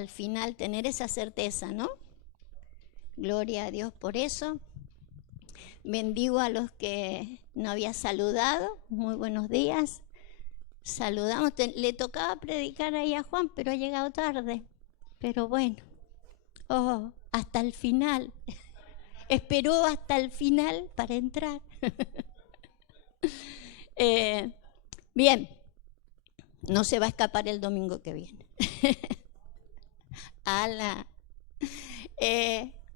el final, tener esa certeza, ¿no? Gloria a Dios por eso. Bendigo a los que no había saludado. Muy buenos días. Saludamos. Le tocaba predicar ahí a Juan, pero ha llegado tarde. Pero bueno, hasta el final. Esperó hasta el final para entrar. Bien, no se va a escapar el domingo que viene.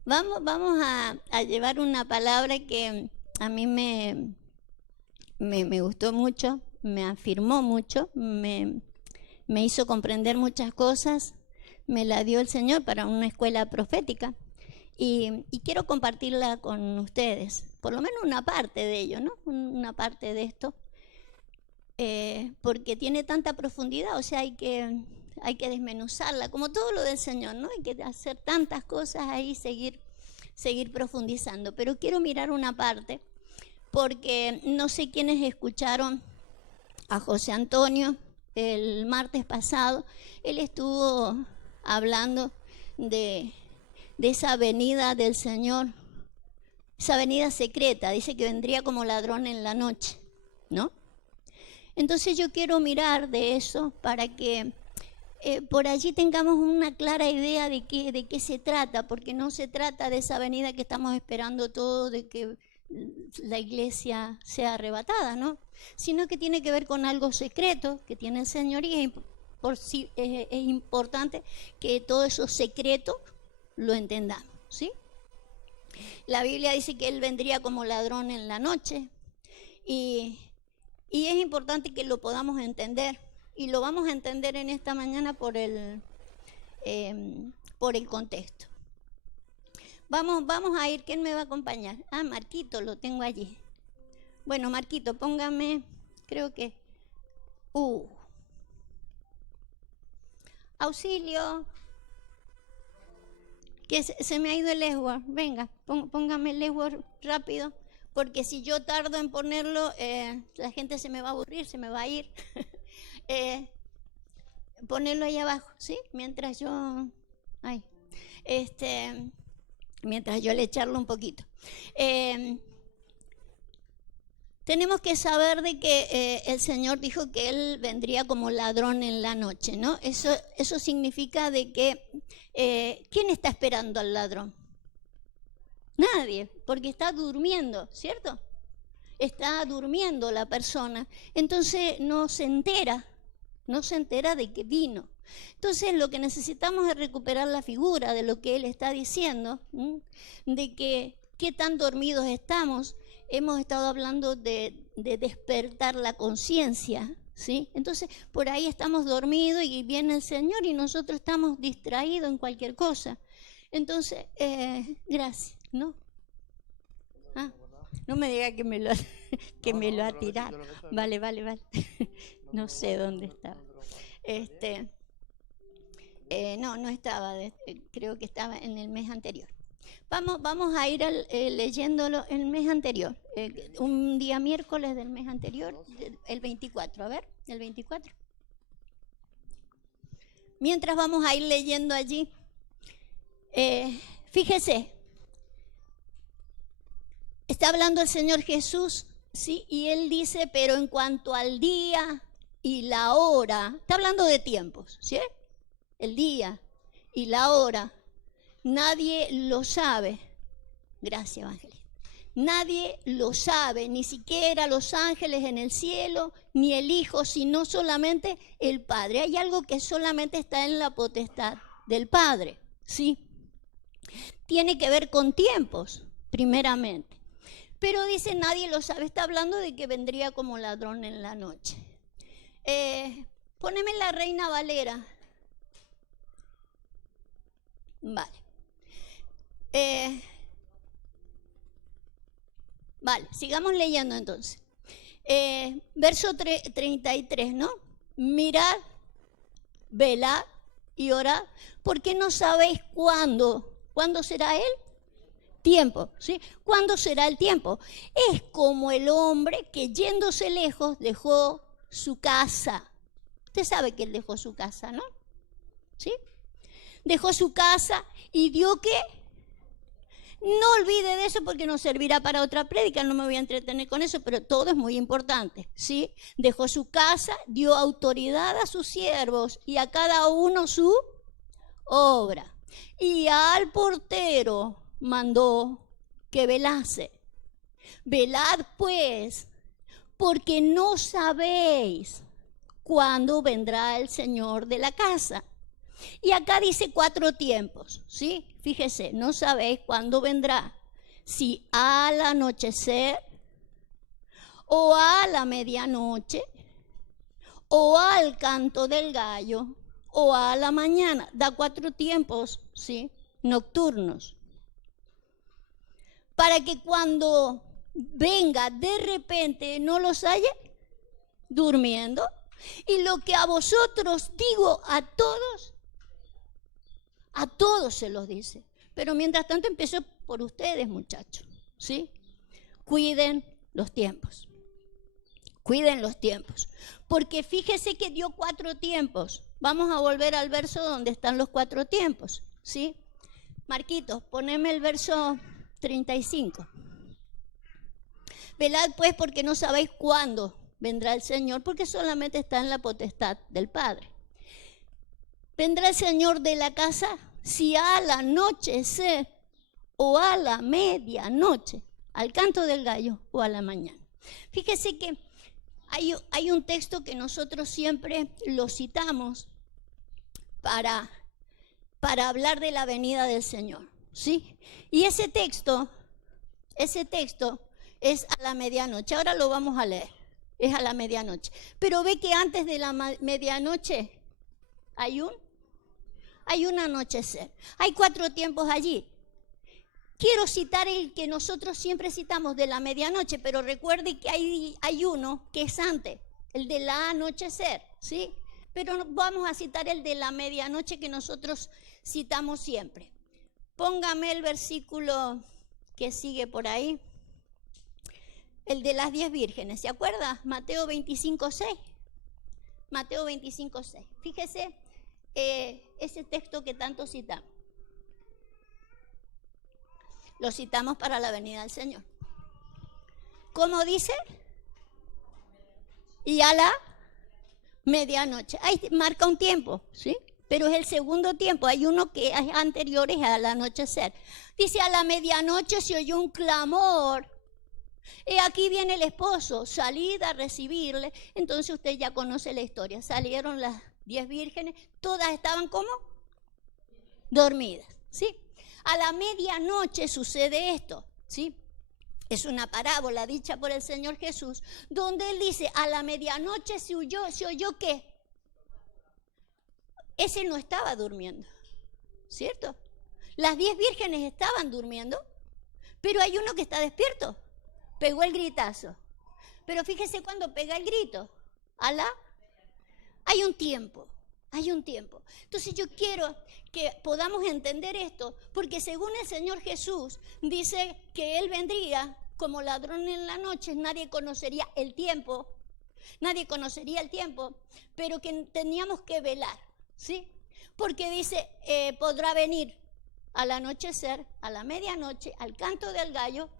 Vamos a llevar una palabra que a mí me gustó mucho, me afirmó mucho, me hizo comprender muchas cosas, me la dio el Señor para una escuela profética y quiero compartirla con ustedes, por lo menos una parte de ello, ¿no? Una parte de esto, porque tiene tanta profundidad, o sea, hay que desmenuzarla, como todo lo del Señor, ¿no? Hay que hacer tantas cosas ahí, seguir profundizando. Pero quiero mirar una parte, porque no sé quiénes escucharon a José Antonio el martes pasado. Él estuvo hablando de esa venida del Señor, esa venida secreta. Dice que vendría como ladrón en la noche, ¿no? Entonces yo quiero mirar de eso para que por allí tengamos una clara idea de qué se trata, porque no se trata de esa venida que estamos esperando todos, de que la iglesia sea arrebatada, ¿no? Sino que tiene que ver con algo secreto que tiene el Señor, y es importante que todo eso secreto lo entendamos, ¿sí? La Biblia dice que Él vendría como ladrón en la noche, y es importante que lo podamos entender. Y lo vamos a entender en esta mañana por el contexto. Vamos a ir. ¿Quién me va a acompañar? Marquito, lo tengo allí. Bueno, Marquito, póngame, creo que... Auxilio. Que se me ha ido el Edward. Venga, póngame el Edward rápido. Porque si yo tardo en ponerlo, la gente se me va a aburrir, se me va a ir. Ponerlo ahí abajo, ¿sí? Mientras yo le echarlo un poquito. Tenemos que saber de que el Señor dijo que Él vendría como ladrón en la noche, ¿no? Eso significa de que ¿quién está esperando al ladrón? Nadie, porque está durmiendo, ¿cierto? Está durmiendo la persona, entonces no se entera de que vino. Entonces lo que necesitamos es recuperar la figura de lo que Él está diciendo, de que qué tan dormidos estamos. Hemos estado hablando de despertar la conciencia, ¿sí? Entonces por ahí estamos dormidos y viene el Señor y nosotros estamos distraídos en cualquier cosa. Entonces, gracias, ¿no? No me diga que me lo ha tirado. Vale. No sé dónde estaba. No estaba, creo que estaba en el mes anterior. Vamos a ir leyéndolo el mes anterior, un día miércoles del mes anterior, el 24, a ver, el 24. Mientras vamos a ir leyendo allí, fíjese, está hablando el Señor Jesús, ¿sí? Y Él dice, pero en cuanto al día y la hora, está hablando de tiempos, ¿sí? El día y la hora, nadie lo sabe. Gracias, Evangelista. Nadie lo sabe, ni siquiera los ángeles en el cielo, ni el Hijo, sino solamente el Padre. Hay algo que solamente está en la potestad del Padre, ¿sí? Tiene que ver con tiempos, primeramente. Pero dice, nadie lo sabe. Está hablando de que vendría como ladrón en la noche. Poneme la Reina Valera. Vale. Vale, sigamos leyendo entonces. Verso 33, ¿no? Mirad, velad y orad, porque no sabéis cuándo será el tiempo, ¿sí? ¿Cuándo será el tiempo? Es como el hombre que yéndose lejos dejó su casa. Usted sabe que él dejó su casa, ¿no? ¿Sí? dejó su casa y dio ¿qué? No olvide de eso porque nos servirá para otra prédica, no me voy a entretener con eso, pero todo es muy importante, ¿sí? Dejó su casa, dio autoridad a sus siervos y a cada uno su obra. Y al portero mandó que velase. Velad pues, porque no sabéis cuándo vendrá el Señor de la casa. Y acá dice 4 tiempos, ¿sí? Fíjese, no sabéis cuándo vendrá, si al anochecer, o a la medianoche, o al canto del gallo, o a la mañana. Da 4 tiempos, ¿sí? Nocturnos. Para que cuando venga de repente no los haya durmiendo. Y lo que a vosotros digo a todos se los dice. Pero mientras tanto empiezo por ustedes, muchachos, ¿sí? Cuiden los tiempos. Cuiden los tiempos. Porque fíjese que dio 4 tiempos. Vamos a volver al verso donde están los 4 tiempos, ¿sí? Marquitos, poneme el verso 35. Velad pues porque no sabéis cuándo vendrá el Señor, porque solamente está en la potestad del Padre. Vendrá el Señor de la casa si al anochecer o a la medianoche, al canto del gallo o a la mañana. Fíjese que hay un texto que nosotros siempre lo citamos para hablar de la venida del Señor, ¿sí? Y ese texto es a la medianoche. Ahora lo vamos a leer. Es a la medianoche. Pero ve que antes de la medianoche hay un anochecer. Hay 4 tiempos allí. Quiero citar el que nosotros siempre citamos de la medianoche, pero recuerde que hay uno que es antes, el de la anochecer, ¿sí? Pero vamos a citar el de la medianoche que nosotros citamos siempre. Póngame el versículo que sigue por ahí. El de las 10 vírgenes, ¿se acuerda? Mateo 25:6. Mateo 25:6. Fíjese ese texto que tanto citamos. Lo citamos para la venida del Señor. ¿Cómo dice? Y a la medianoche. Ahí marca un tiempo, ¿sí? Pero es el segundo tiempo. Hay uno que es anterior al anochecer. Dice, a la medianoche se oyó un clamor. Y aquí viene el esposo, salid a recibirle. Entonces usted ya conoce la historia. Salieron las 10 vírgenes, todas estaban como dormidas, ¿sí? A la medianoche sucede esto, ¿sí? Es una parábola dicha por el Señor Jesús, donde Él dice, a la medianoche se oyó ¿qué? Ese no estaba durmiendo, ¿cierto? Las 10 vírgenes estaban durmiendo, pero hay uno que está despierto. Pegó el gritazo. Pero fíjese cuando pega el grito. Hay un tiempo. Entonces yo quiero que podamos entender esto, porque según el Señor Jesús dice que Él vendría como ladrón en la noche, nadie conocería el tiempo, pero que teníamos que velar, ¿sí? Porque dice, podrá venir al anochecer, a la medianoche, al canto del gallo,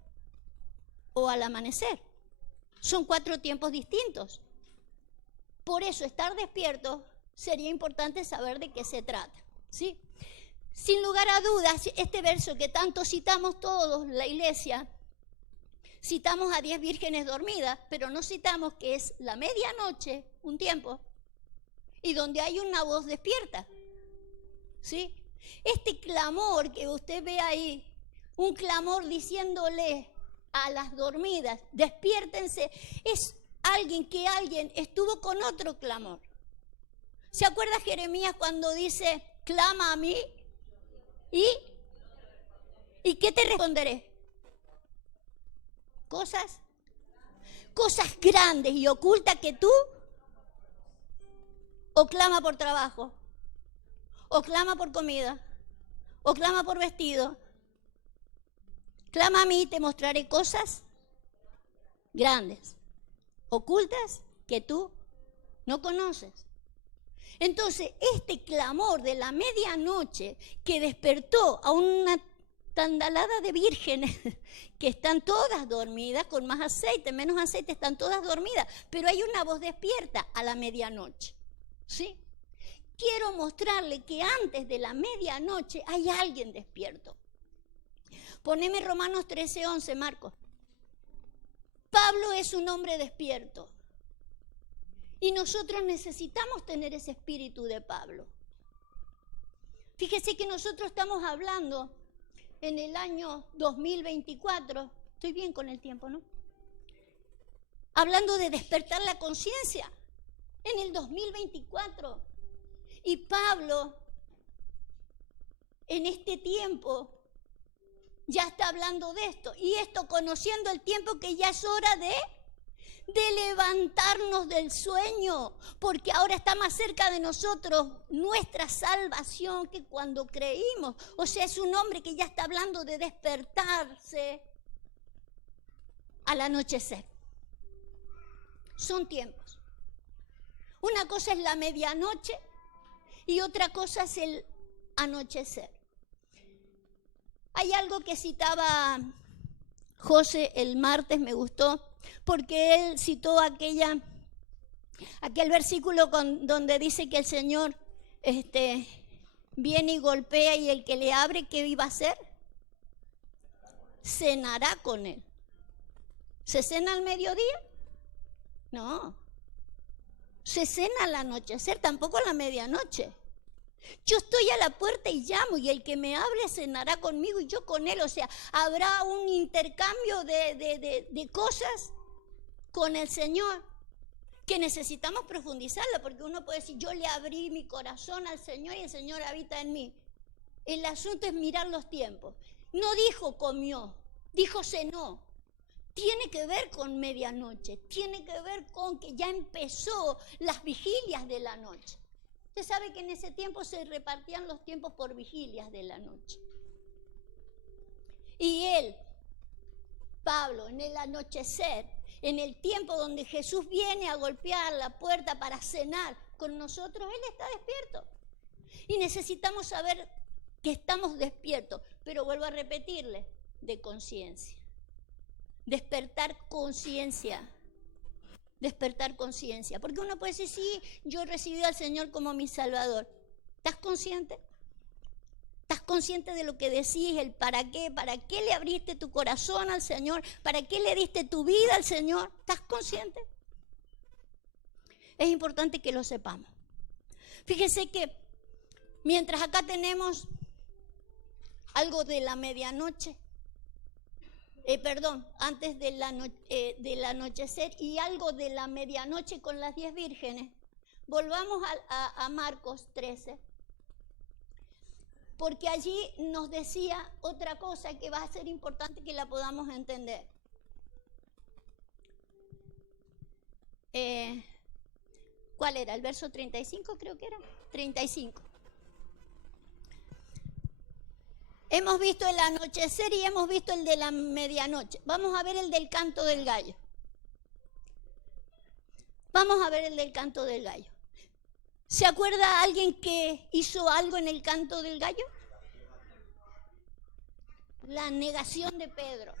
o al amanecer. Son 4 tiempos distintos. Por eso estar despierto sería importante saber de qué se trata, ¿sí? Sin lugar a dudas, este verso que tanto citamos todos, la iglesia, citamos a 10 vírgenes dormidas, pero no citamos que es la medianoche, un tiempo, y donde hay una voz despierta, ¿sí? Este clamor que usted ve ahí, un clamor diciéndole a las dormidas, despiértense, es alguien estuvo con otro clamor. ¿Se acuerda Jeremías cuando dice, clama a mí? ¿Y qué te responderé? Cosas grandes y ocultas que tú, o clama por trabajo, o clama por comida, o clama por vestido. Clama a mí y te mostraré cosas grandes, ocultas, que tú no conoces. Entonces, este clamor de la medianoche que despertó a una tandalada de vírgenes que están todas dormidas, con más aceite, menos aceite, están todas dormidas, pero hay una voz despierta a la medianoche, ¿sí? Quiero mostrarle que antes de la medianoche hay alguien despierto. Poneme Romanos 13:11, Marcos. Pablo es un hombre despierto. Y nosotros necesitamos tener ese espíritu de Pablo. Fíjese que nosotros estamos hablando en el año 2024, estoy bien con el tiempo, ¿no? Hablando de despertar la conciencia en el 2024. Y Pablo, en este tiempo, ya está hablando de esto. Y esto conociendo el tiempo que ya es hora de levantarnos del sueño, porque ahora está más cerca de nosotros nuestra salvación que cuando creímos. O sea, es un hombre que ya está hablando de despertarse al anochecer. Son tiempos. Una cosa es la medianoche y otra cosa es el anochecer. Hay algo que citaba José el martes, me gustó, porque él citó aquel versículo donde dice que el Señor viene y golpea y el que le abre, ¿qué iba a hacer? Cenará con él. ¿Se cena al mediodía? No. Se cena al anochecer, tampoco a la medianoche. Yo estoy a la puerta y llamo, y el que me hable cenará conmigo y yo con él. O sea, habrá un intercambio de cosas con el Señor que necesitamos profundizarla, porque uno puede decir, yo le abrí mi corazón al Señor y el Señor habita en mí. El asunto es mirar los tiempos. No dijo comió, dijo cenó. Tiene que ver con medianoche, tiene que ver con que ya empezó las vigilias de la noche. Usted sabe que en ese tiempo se repartían los tiempos por vigilias de la noche. Y él, Pablo, en el anochecer, en el tiempo donde Jesús viene a golpear la puerta para cenar con nosotros, él está despierto. Y necesitamos saber que estamos despiertos, pero vuelvo a repetirle, de conciencia. Despertar conciencia. Despertar conciencia. Porque uno puede decir, sí, yo he recibido al Señor como mi Salvador. ¿Estás consciente? ¿Estás consciente de lo que decís, el para qué? ¿Para qué le abriste tu corazón al Señor? ¿Para qué le diste tu vida al Señor? ¿Estás consciente? Es importante que lo sepamos. Fíjese que mientras acá tenemos algo de la medianoche, antes del anochecer y algo de la medianoche con las 10 vírgenes, volvamos a Marcos 13, porque allí nos decía otra cosa que va a ser importante que la podamos entender. ¿Cuál era? ¿El verso 35 creo que era? 35. Hemos visto el anochecer y hemos visto el de la medianoche. Vamos a ver el del canto del gallo. Vamos a ver el del canto del gallo. ¿Se acuerda alguien que hizo algo en el canto del gallo? La negación de Pedro.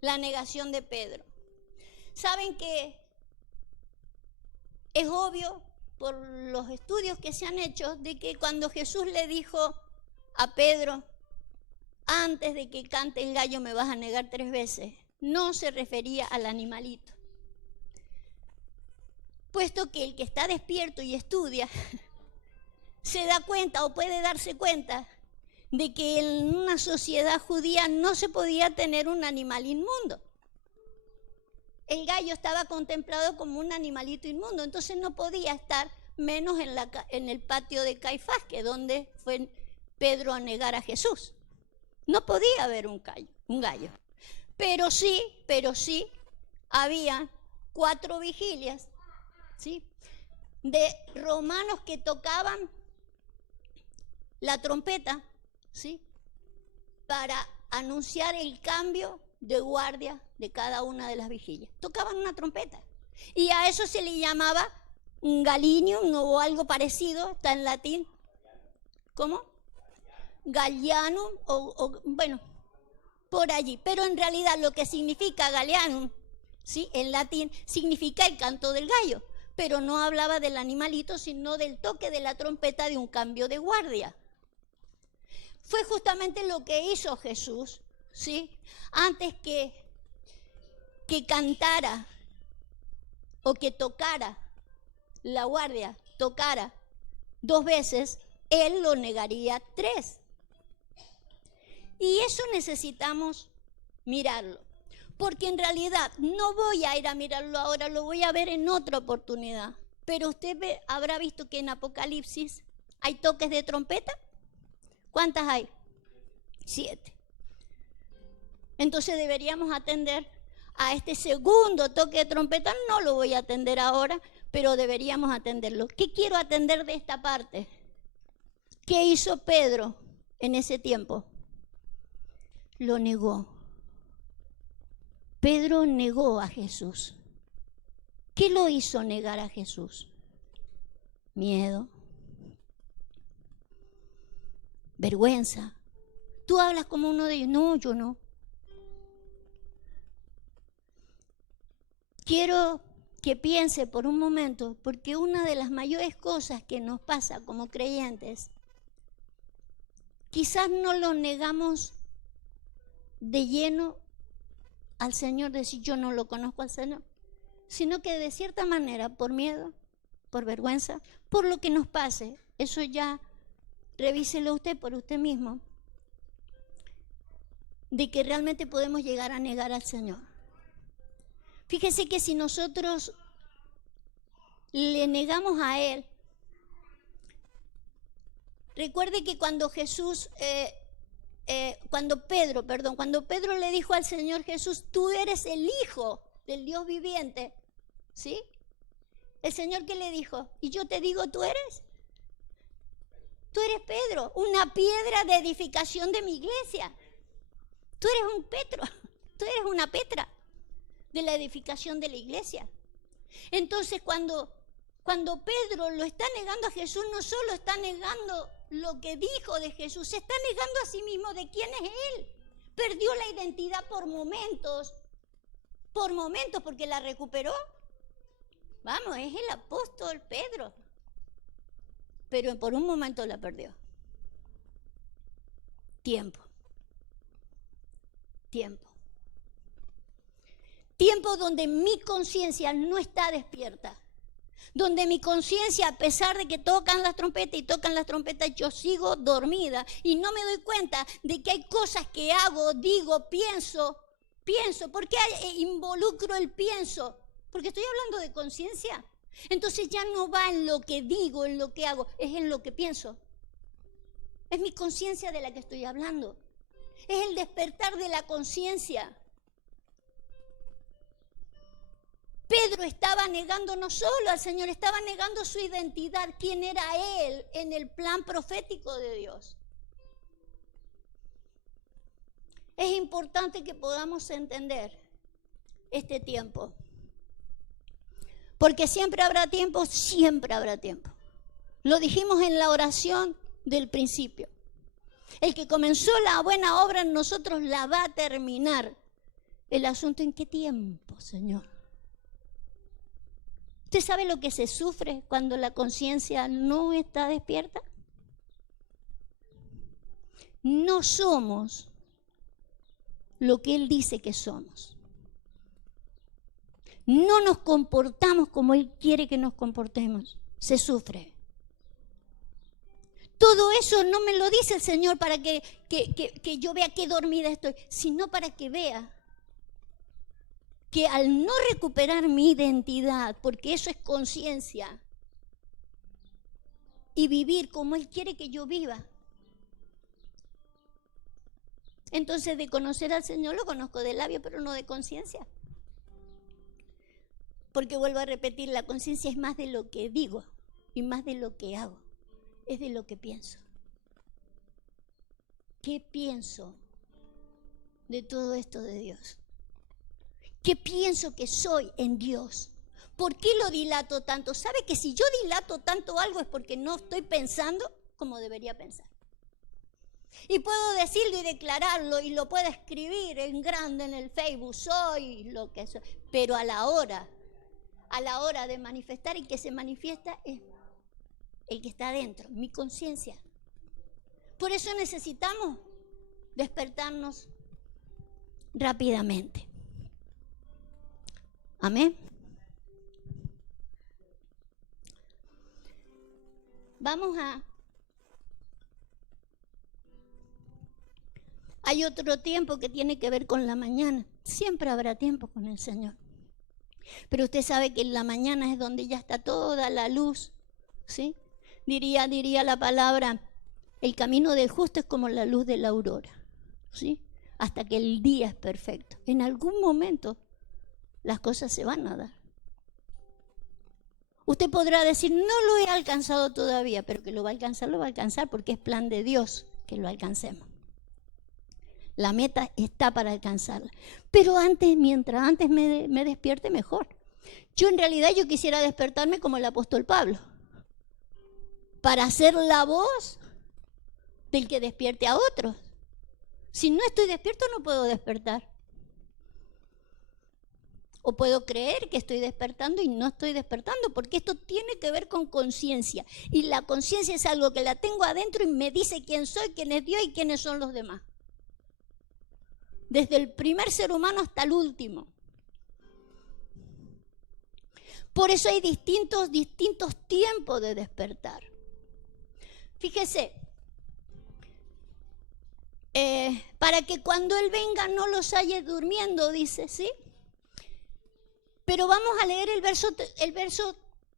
La negación de Pedro. ¿Saben que es obvio por los estudios que se han hecho de que cuando Jesús le dijo a Pedro, antes de que cante el gallo me vas a negar 3 veces, no se refería al animalito? Puesto que el que está despierto y estudia se da cuenta o puede darse cuenta de que en una sociedad judía no se podía tener un animal inmundo. El gallo estaba contemplado como un animalito inmundo, entonces no podía estar menos en el patio de Caifás, que es donde fue Pedro a negar a Jesús. No podía haber un gallo. Pero sí, había 4 vigilias, ¿sí?, de romanos que tocaban la trompeta, ¿sí?, para anunciar el cambio de guardia de cada una de las vigilias. Tocaban una trompeta. Y a eso se le llamaba un galinium o algo parecido, está en latín. ¿Cómo? Gallianum bueno, por allí. Pero en realidad lo que significa Gallianum, ¿sí?, en latín, significa el canto del gallo. Pero no hablaba del animalito, sino del toque de la trompeta de un cambio de guardia. Fue justamente lo que hizo Jesús, ¿sí? Antes que cantara o que tocara la guardia, tocara 2 veces, él lo negaría 3. Y eso necesitamos mirarlo, porque en realidad no voy a ir a mirarlo ahora, lo voy a ver en otra oportunidad. Pero usted habrá visto que en Apocalipsis hay toques de trompeta. ¿Cuántas hay? 7. Entonces deberíamos atender a este segundo toque de trompeta. No lo voy a atender ahora, pero deberíamos atenderlo. ¿Qué quiero atender de esta parte? ¿Qué hizo Pedro en ese tiempo? Lo negó. Pedro negó a Jesús. ¿Qué lo hizo negar a Jesús? Miedo, vergüenza. Tú hablas como uno de ellos. No, yo no. Quiero que piense por un momento, porque una de las mayores cosas que nos pasa como creyentes, quizás no lo negamos de lleno al Señor, decir yo no lo conozco al Señor, sino que de cierta manera, por miedo, por vergüenza, por lo que nos pase, eso ya revíselo usted por usted mismo, de que realmente podemos llegar a negar al Señor. Fíjese que si nosotros le negamos a Él, recuerde que cuando cuando Pedro le dijo al Señor Jesús, tú eres el Hijo del Dios viviente, ¿sí? El Señor, ¿qué le dijo? Y yo te digo, tú eres Pedro, una piedra de edificación de mi iglesia. Tú eres un Petro, tú eres una Petra de la edificación de la iglesia. Entonces cuando Pedro lo está negando a Jesús, no solo está negando lo que dijo de Jesús, se está negando a sí mismo de quién es Él. Perdió la identidad por momentos, porque la recuperó. Vamos, es el apóstol Pedro, pero por un momento la perdió. Tiempo donde mi conciencia no está despierta, donde mi conciencia, a pesar de que tocan las trompetas, yo sigo dormida y no me doy cuenta de que hay cosas que hago, digo, pienso. ¿Por qué involucro el pienso? Porque estoy hablando de conciencia. Entonces ya no va en lo que digo, en lo que hago, es en lo que pienso. Es mi conciencia de la que estoy hablando. Es el despertar de la conciencia. Pedro estaba negando no solo al Señor, estaba negando su identidad, quién era Él en el plan profético de Dios. Es importante que podamos entender este tiempo. Porque siempre habrá tiempo. Lo dijimos en la oración del principio. El que comenzó la buena obra en nosotros la va a terminar. El asunto, ¿en qué tiempo, Señor? ¿Usted sabe lo que se sufre cuando la conciencia no está despierta? No somos lo que Él dice que somos. No nos comportamos como Él quiere que nos comportemos. Se sufre. Todo eso no me lo dice el Señor para que yo vea qué dormida estoy, sino para que vea que al no recuperar mi identidad, porque eso es conciencia, y vivir como Él quiere que yo viva, entonces de conocer al Señor lo conozco de labio, pero no de conciencia. Porque vuelvo a repetir, la conciencia es más de lo que digo y más de lo que hago, es de lo que pienso. ¿Qué pienso de todo esto de Dios? ¿Qué pienso que soy en Dios? ¿Por qué lo dilato tanto? ¿Sabe que si yo dilato tanto algo es porque no estoy pensando como debería pensar? Y puedo decirlo y declararlo y lo puedo escribir en grande en el Facebook, soy lo que soy, pero a la hora de manifestar, el que se manifiesta es el que está adentro, mi conciencia. Por eso necesitamos despertarnos rápidamente. Amén. Hay otro tiempo que tiene que ver con la mañana. Siempre habrá tiempo con el Señor. Pero usted sabe que en la mañana es donde ya está toda la luz, ¿sí? Diría la palabra, el camino del justo es como la luz de la aurora, ¿sí? Hasta que el día es perfecto. En algún momento las cosas se van a dar. Usted podrá decir, no lo he alcanzado todavía, pero que lo va a alcanzar porque es plan de Dios que lo alcancemos. La meta está para alcanzarla. Pero mientras antes me despierte, mejor. Yo quisiera despertarme como el apóstol Pablo, para ser la voz del que despierte a otros. Si no estoy despierto, no puedo despertar. O puedo creer que estoy despertando y no estoy despertando, porque esto tiene que ver con conciencia. Y la conciencia es algo que la tengo adentro y me dice quién soy, quién es Dios y quiénes son los demás. Desde el primer ser humano hasta el último. Por eso hay distintos tiempos de despertar. Fíjese, para que cuando Él venga no los halle durmiendo, dice, ¿sí? Pero vamos a leer el verso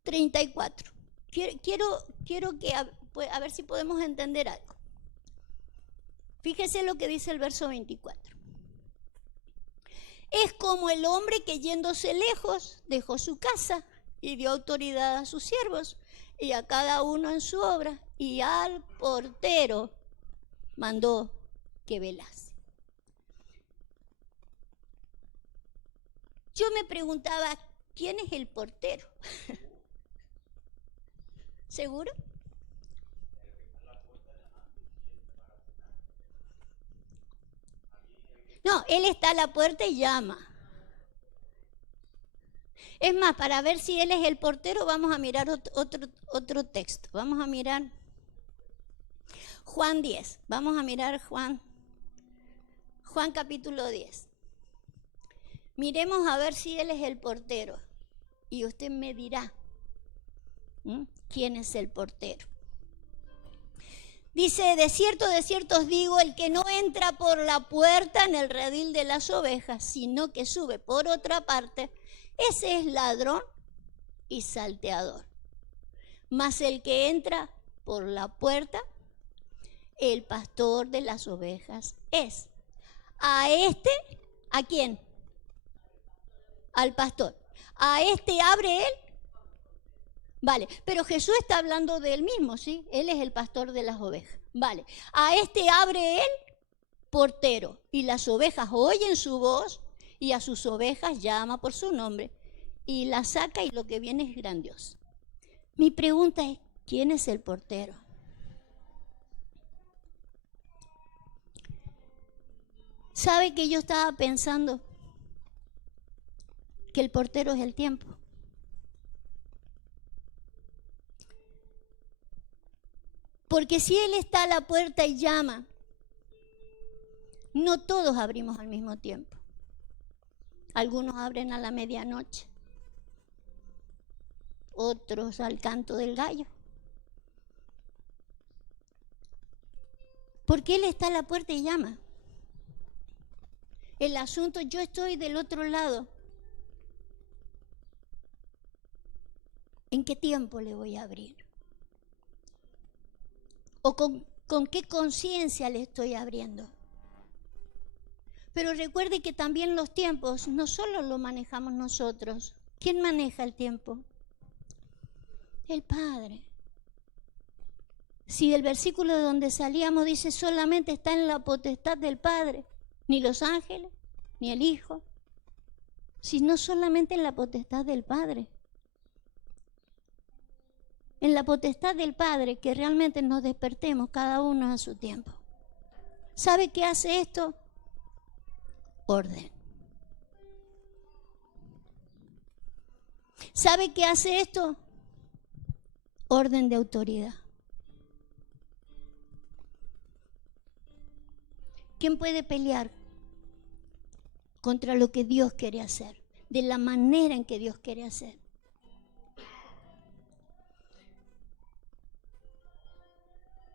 34. Quiero que a ver si podemos entender algo. Fíjese lo que dice el verso 24. Es como el hombre que yéndose lejos dejó su casa y dio autoridad a sus siervos y a cada uno en su obra, y al portero mandó que velase. Yo me preguntaba, ¿quién es el portero? ¿Seguro? No, él está a la puerta y llama. Es más, para ver si él es el portero, vamos a mirar otro texto. Vamos a mirar Juan 10. Vamos a mirar Juan capítulo 10. Miremos a ver si él es el portero. Y usted me dirá quién es el portero. Dice, de cierto os digo, el que no entra por la puerta en el redil de las ovejas, sino que sube por otra parte, ese es ladrón y salteador. Mas el que entra por la puerta, el pastor de las ovejas es. ¿A quién? Al pastor. ¿A abre él? Vale, pero Jesús está hablando de él mismo, ¿sí? Él es el pastor de las ovejas. Vale, a abre él, portero, y las ovejas oyen su voz, y a sus ovejas llama por su nombre, y las saca, y lo que viene es grandioso. Mi pregunta es, ¿quién es el portero? ¿Sabe que yo estaba pensando que el portero es el tiempo? Porque si Él está a la puerta y llama, no todos abrimos al mismo tiempo. Algunos abren a la medianoche, otros al canto del gallo. Porque Él está a la puerta y llama. El asunto, yo estoy del otro lado. ¿En qué tiempo le voy a abrir? ¿O con qué conciencia le estoy abriendo? Pero recuerde que también los tiempos no solo lo manejamos nosotros. ¿Quién maneja el tiempo? El Padre. Si el versículo de donde salíamos dice solamente está en la potestad del Padre, ni los ángeles, ni el Hijo, sino solamente en la potestad del Padre. en la potestad del Padre, que realmente nos despertemos cada uno a su tiempo. ¿Sabe qué hace esto? Orden. ¿Sabe qué hace esto? Orden de autoridad. ¿Quién puede pelear contra lo que Dios quiere hacer? De la manera en que Dios quiere hacer.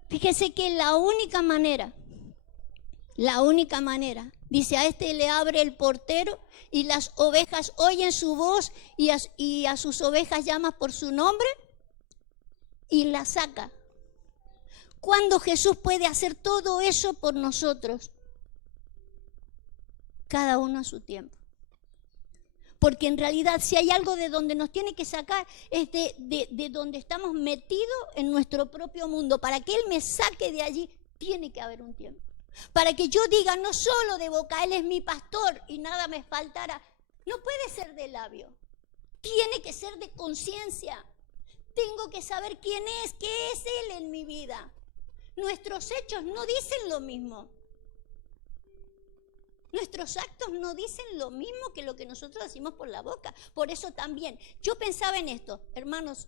Fíjese que la única manera, dice, a este le abre el portero y las ovejas oyen su voz y a sus ovejas llama por su nombre y las saca. ¿Cuándo Jesús puede hacer todo eso por nosotros? Cada uno a su tiempo. Porque en realidad si hay algo de donde nos tiene que sacar es de donde estamos metidos en nuestro propio mundo. Para que Él me saque de allí, tiene que haber un tiempo. Para que yo diga, no solo de boca, Él es mi pastor y nada me faltará. No puede ser de labio. Tiene que ser de conciencia. Tengo que saber quién es, qué es Él en mi vida. Nuestros hechos no dicen lo mismo. Nuestros actos no dicen lo mismo que lo que nosotros decimos por la boca. Por eso también, yo pensaba en esto, hermanos,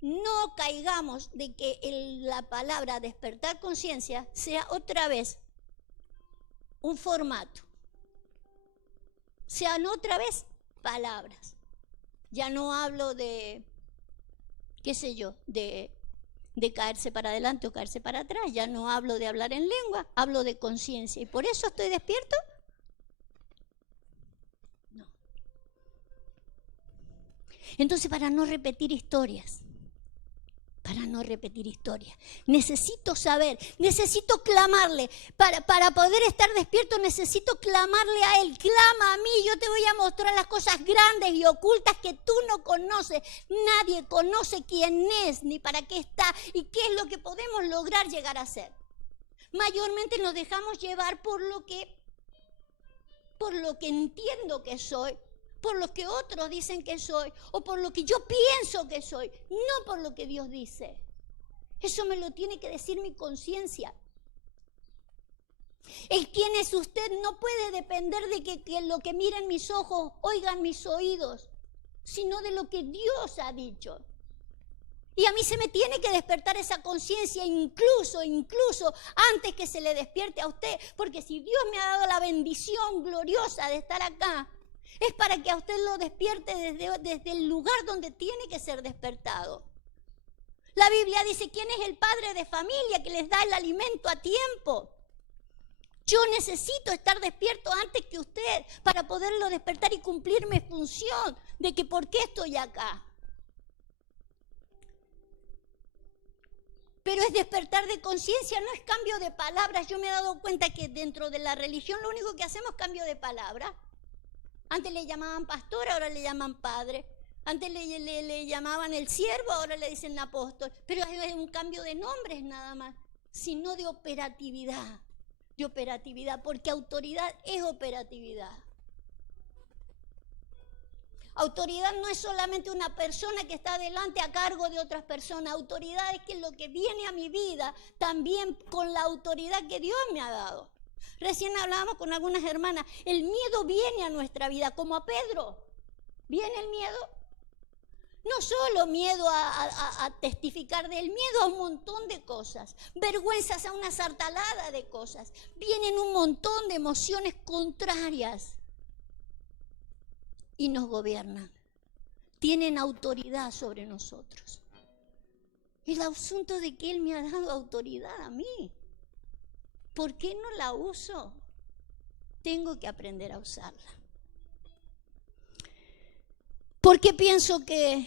no caigamos de que la palabra despertar conciencia sea otra vez un formato. Sean otra vez palabras. Ya no hablo de, qué sé yo, de caerse para adelante o caerse para atrás. Ya no hablo de hablar en lengua, hablo de conciencia. ¿Y por eso estoy despierto? No. Entonces, para no repetir historias, necesito saber, necesito clamarle. Para poder estar despierto necesito clamarle a Él. Clama a mí, yo te voy a mostrar las cosas grandes y ocultas que tú no conoces. Nadie conoce quién es ni para qué está y qué es lo que podemos lograr llegar a ser. Mayormente nos dejamos llevar por lo que entiendo que soy, por lo que otros dicen que soy o por lo que yo pienso que soy, no por lo que Dios dice. Eso me lo tiene que decir mi conciencia. El quién es usted no puede depender de que lo que miren mis ojos, oigan mis oídos, sino de lo que Dios ha dicho. Y a mí se me tiene que despertar esa conciencia incluso antes que se le despierte a usted, porque si Dios me ha dado la bendición gloriosa de estar acá, es para que a usted lo despierte desde el lugar donde tiene que ser despertado. La Biblia dice, ¿quién es el padre de familia que les da el alimento a tiempo? Yo necesito estar despierto antes que usted para poderlo despertar y cumplir mi función de que por qué estoy acá. Pero es despertar de conciencia, no es cambio de palabras. Yo me he dado cuenta que dentro de la religión lo único que hacemos es cambio de palabras. Antes le llamaban pastor, ahora le llaman padre. Antes le llamaban el siervo, ahora le dicen apóstol. Pero es un cambio de nombres nada más, sino de operatividad. Porque autoridad es operatividad. Autoridad no es solamente una persona que está delante a cargo de otras personas. Autoridad es que lo que viene a mi vida también con la autoridad que Dios me ha dado. Recién hablábamos con algunas hermanas, el miedo viene a nuestra vida, como a Pedro. ¿Viene el miedo? No solo miedo a testificar del miedo a un montón de cosas, vergüenzas a una sartalada de cosas. Vienen un montón de emociones contrarias y nos gobiernan. Tienen autoridad sobre nosotros. El asunto de que Él me ha dado autoridad a mí. ¿Por qué no la uso? Tengo que aprender a usarla. Porque pienso que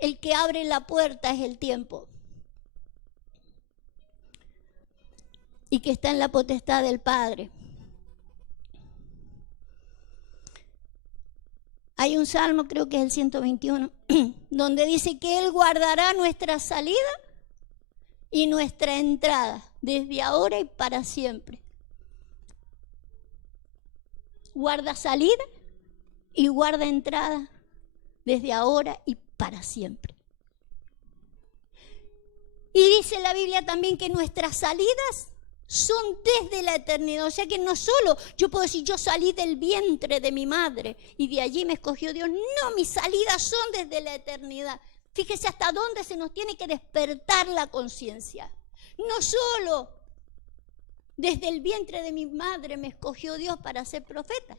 el que abre la puerta es el tiempo. Y que está en la potestad del Padre. Hay un salmo, creo que es el 121, donde dice que Él guardará nuestra salida y nuestra entrada, desde ahora y para siempre. Guarda salida y guarda entrada, desde ahora y para siempre. Y dice la Biblia también que nuestras salidas son desde la eternidad. O sea que no solo yo puedo decir, yo salí del vientre de mi madre y de allí me escogió Dios. No, mis salidas son desde la eternidad. Fíjese hasta dónde se nos tiene que despertar la conciencia. No solo desde el vientre de mi madre me escogió Dios para ser profeta.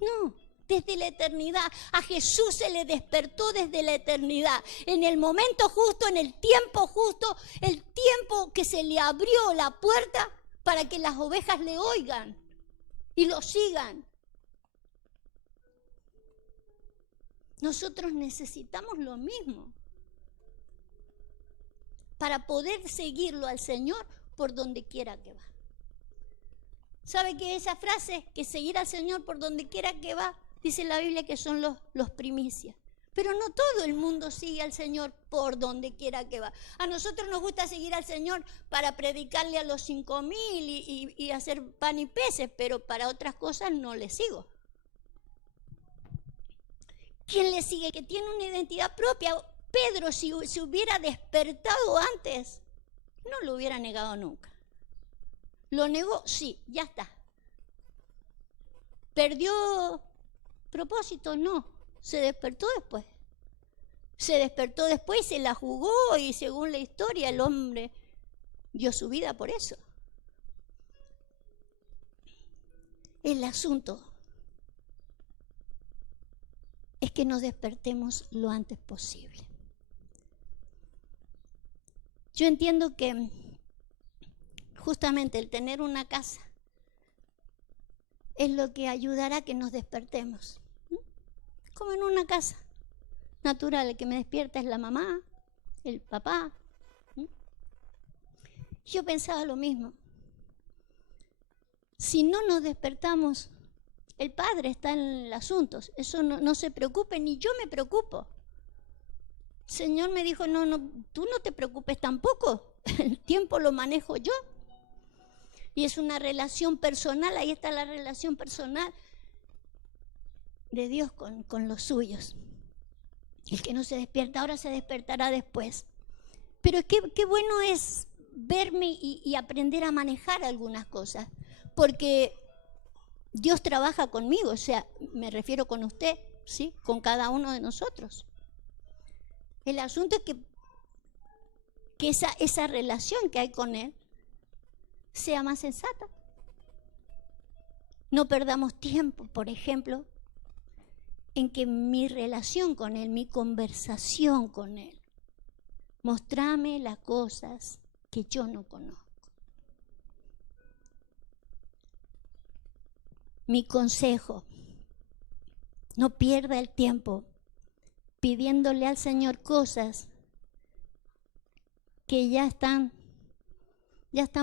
No, desde la eternidad. A Jesús se le despertó desde la eternidad. En el momento justo, en el tiempo justo, el tiempo que se le abrió la puerta para que las ovejas le oigan y lo sigan. Nosotros necesitamos lo mismo para poder seguirlo al Señor por donde quiera que va. ¿Sabe que esa frase, que seguir al Señor por donde quiera que va, dice la Biblia que son los primicias? Pero no todo el mundo sigue al Señor por donde quiera que va. A nosotros nos gusta seguir al Señor para predicarle a los 5,000 y hacer pan y peces, pero para otras cosas no le sigo. ¿Quién le sigue? Que tiene una identidad propia. Pedro, si se hubiera despertado antes, no lo hubiera negado nunca. ¿Lo negó? Sí, ya está. ¿Perdió propósito? No, se despertó después. Se despertó después, se la jugó y según la historia el hombre dio su vida por eso. El asunto es que nos despertemos lo antes posible. Yo entiendo que justamente el tener una casa es lo que ayudará a que nos despertemos. Como en una casa natural, el que me despierta es la mamá, el papá. Yo pensaba lo mismo. Si no nos despertamos, el padre está en el asunto. Eso no se preocupe, ni yo me preocupo. El Señor me dijo, no, tú no te preocupes tampoco. El tiempo lo manejo yo. Y es una relación personal, ahí está la relación personal de Dios con los suyos. El que no se despierta ahora se despertará después. Pero qué bueno es verme y aprender a manejar algunas cosas, porque Dios trabaja conmigo, o sea, me refiero con usted, ¿sí? Con cada uno de nosotros. El asunto es que esa relación que hay con Él sea más sensata. No perdamos tiempo, por ejemplo, en que mi relación con Él, mi conversación con Él, mostrame las cosas que yo no conozco. Mi consejo, no pierda el tiempo pidiéndole al Señor cosas que ya están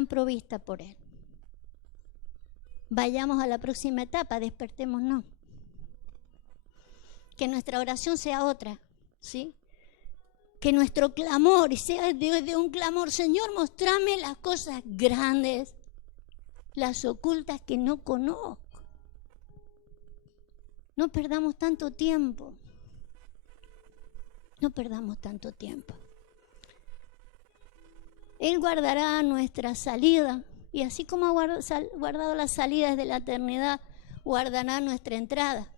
provistas por Él. Vayamos a la próxima etapa, despertémonos. Que nuestra oración sea otra, ¿sí? Que nuestro clamor sea de un clamor, Señor, mostrame las cosas grandes, las ocultas que no conozco. No perdamos tanto tiempo. No perdamos tanto tiempo. Él guardará nuestra salida, y así como ha guardado las salidas de la eternidad, guardará nuestra entrada.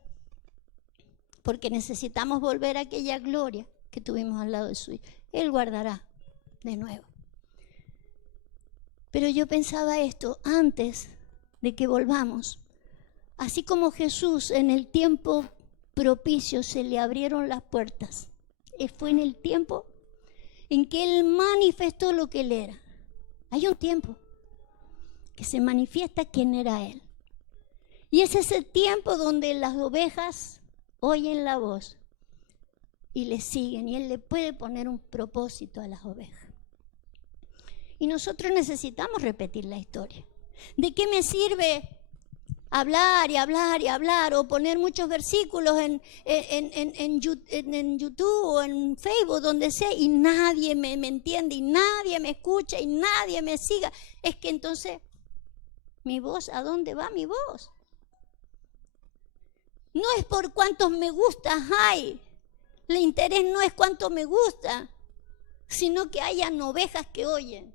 Porque necesitamos volver a aquella gloria que tuvimos al lado de su Hijo. Él guardará de nuevo. Pero yo pensaba esto antes de que volvamos. Así como Jesús en el tiempo propicio se le abrieron las puertas, fue en el tiempo en que Él manifestó lo que Él era. Hay un tiempo que se manifiesta quién era Él. Y es ese tiempo donde las ovejas oyen la voz y le siguen, y Él le puede poner un propósito a las ovejas. Y nosotros necesitamos repetir la historia. ¿De qué me sirve hablar y hablar y hablar, o poner muchos versículos en YouTube o en Facebook, donde sea, y nadie me entiende, y nadie me escucha, y nadie me siga? Es que entonces, mi voz, ¿a dónde va mi voz? No es por cuántos me gustas hay. El interés no es cuánto me gusta, sino que hayan ovejas que oyen.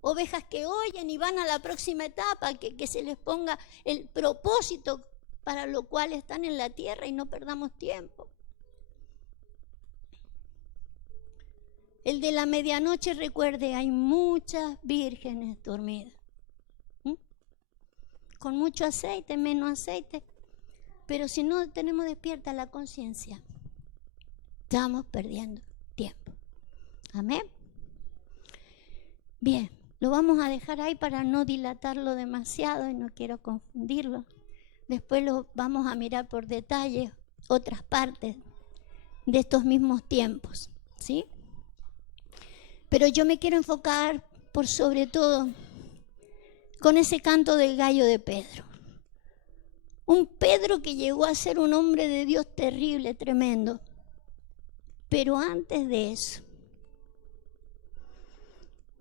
Ovejas que oyen y van a la próxima etapa, que se les ponga el propósito para lo cual están en la tierra y no perdamos tiempo. El de la medianoche, recuerde, hay muchas vírgenes dormidas. Con mucho aceite, menos aceite. Pero si no tenemos despierta la conciencia, estamos perdiendo tiempo. Amén. Bien, lo vamos a dejar ahí para no dilatarlo demasiado y no quiero confundirlo. Después lo vamos a mirar por detalle otras partes de estos mismos tiempos, ¿sí? Pero yo me quiero enfocar por sobre todo con ese canto del gallo de Pedro. Un Pedro que llegó a ser un hombre de Dios terrible, tremendo. Pero antes de eso,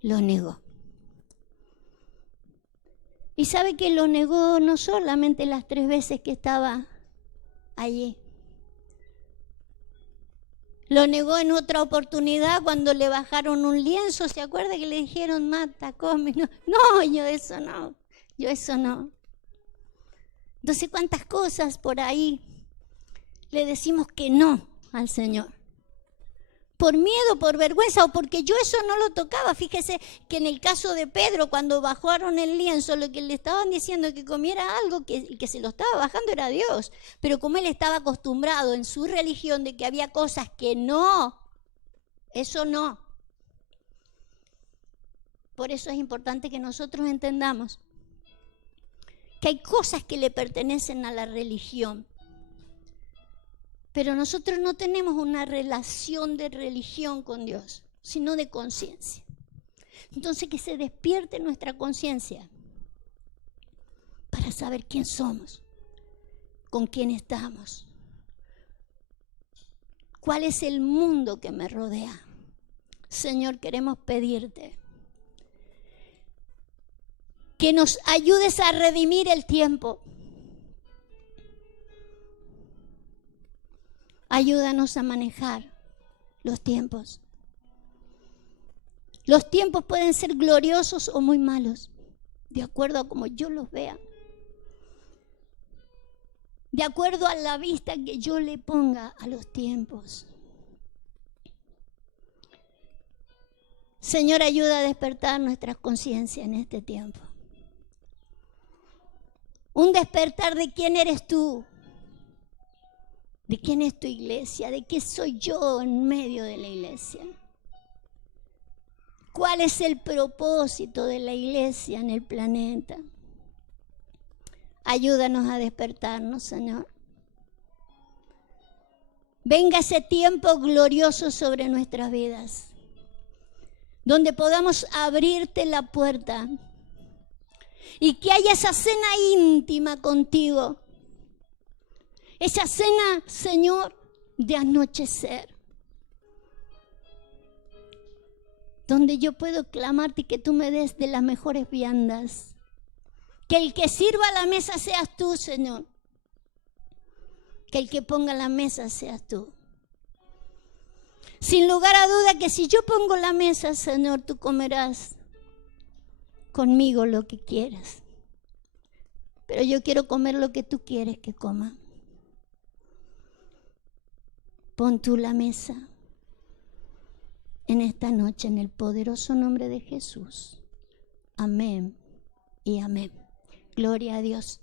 lo negó. Y sabe que lo negó no solamente las 3 veces que estaba allí. Lo negó en otra oportunidad cuando le bajaron un lienzo. ¿Se acuerda que le dijeron, mata, come? No, yo eso no. Entonces, ¿cuántas cosas por ahí le decimos que no al Señor? Por miedo, por vergüenza o porque yo eso no lo tocaba. Fíjese que en el caso de Pedro, cuando bajaron el lienzo, lo que le estaban diciendo que comiera algo que se lo estaba bajando era Dios. Pero como él estaba acostumbrado en su religión de que había cosas que no, eso no. Por eso es importante que nosotros entendamos que hay cosas que le pertenecen a la religión. Pero nosotros no tenemos una relación de religión con Dios, sino de conciencia. Entonces que se despierte nuestra conciencia para saber quién somos, con quién estamos, cuál es el mundo que me rodea. Señor, queremos pedirte que nos ayudes a redimir el tiempo. Ayúdanos a manejar los tiempos. Los tiempos pueden ser gloriosos o muy malos, de acuerdo a como yo los vea. De acuerdo a la vista que yo le ponga a los tiempos. Señor, ayuda a despertar nuestras conciencias en este tiempo. Un despertar de quién eres tú. ¿De quién es tu iglesia? ¿De qué soy yo en medio de la iglesia? ¿Cuál es el propósito de la iglesia en el planeta? Ayúdanos a despertarnos, Señor. Venga ese tiempo glorioso sobre nuestras vidas, donde podamos abrirte la puerta y que haya esa cena íntima contigo. Esa cena, Señor, de anochecer. Donde yo puedo clamarte y que tú me des de las mejores viandas. Que el que sirva la mesa seas tú, Señor. Que el que ponga la mesa seas tú. Sin lugar a duda que si yo pongo la mesa, Señor, tú comerás conmigo lo que quieras. Pero yo quiero comer lo que tú quieres que coma. Pon tú la mesa en esta noche en el poderoso nombre de Jesús. Amén y amén. Gloria a Dios.